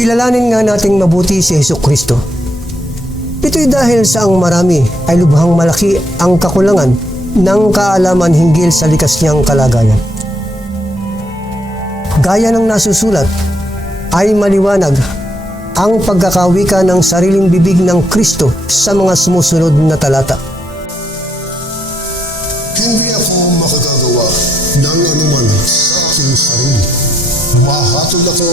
Kilalanin nga nating mabuti si Heso Kristo. Ito'y dahil sa ang marami ay lubhang malaki ang kakulangan ng kaalaman hinggil sa likas niyang kalagayan. Gaya ng nasusulat, ay maliwanag ang pagkakawika ng sariling bibig ng Kristo sa mga sumusunod na talata. Hindi ako makagagawa ng anuman sa aking sarili. Mahatol ako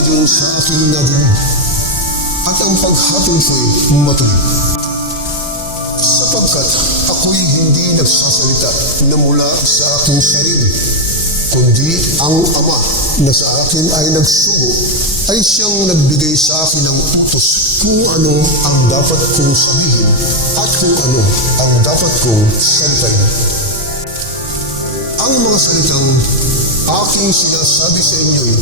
ayon sa aking nadinig. At ang paghatol ko'y matuloy. Sapagkat ako'y hindi nagsasalita na mula sa aking sarili, kundi ang Ama na sa akin ay nagsugo ay siyang nagbigay sa akin ng utos kung ano ang dapat kong sabihin at kung ano ang dapat kong salitain. Ang mga salitang aking sinasabi sa inyo'y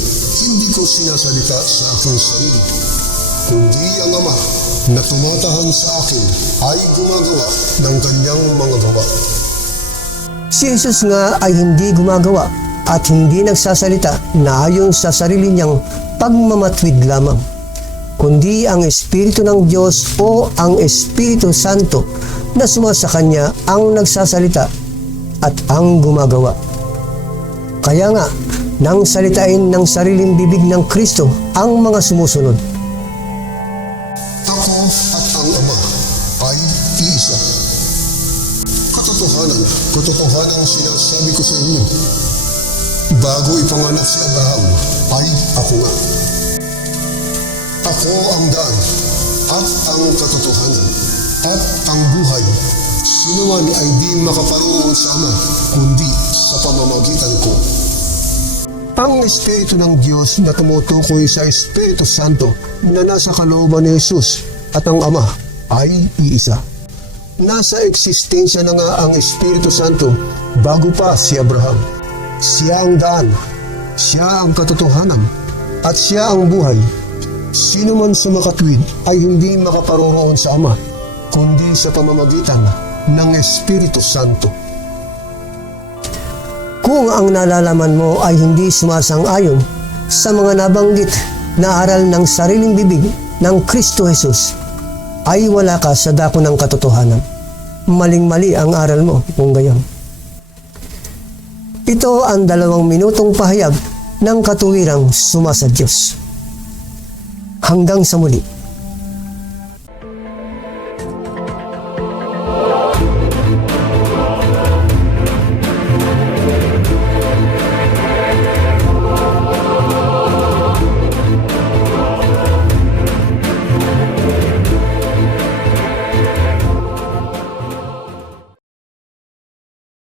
hindi ko sinasalita sa aking sarili, kundi ang Ama na tumatahan sa akin ay gumagawa ng kanyang mga gawa. Si Jesus nga ay hindi gumagawa at hindi nagsasalita na ayon sa sarili niyang pagmamatwid lamang, kundi ang Espiritu ng Diyos o ang Espiritu Santo na sumasa Kanya ang nagsasalita at ang gumagawa. Kaya nga, nang salitain ng sariling bibig ng Kristo ang mga sumusunod. Katotohanan, katotohanan sinasabi ko sa inyo. Bago ipanganak si Abraham, ay ako nga. Ako ang daan at ang katotohanan at ang buhay. Sino man ay di makaparoon sa Ama, kundi sa pamamagitan ko. Ang Espiritu ng Diyos na tumutukoy sa Espiritu Santo na nasa kalooban ni Jesus at ang Ama ay iisa. Nasa eksistensya na nga ang Espiritu Santo bago pa si Abraham. Siya ang daan, siya ang katotohanan, at siya ang buhay. Sino man sumakatwid ay hindi makaparoroon sa Ama, kundi sa pamamagitan ng Espiritu Santo. Kung ang nalalaman mo ay hindi sumasang-ayon sa mga nabanggit na aral ng sariling bibig ng Kristo Jesus, ay wala ka sa dako ng katotohanan. Maling-mali ang aral mo kung gayon. Ito ang dalawang minutong pahayag ng katuwirang suma sa Diyos. Hanggang sa muli.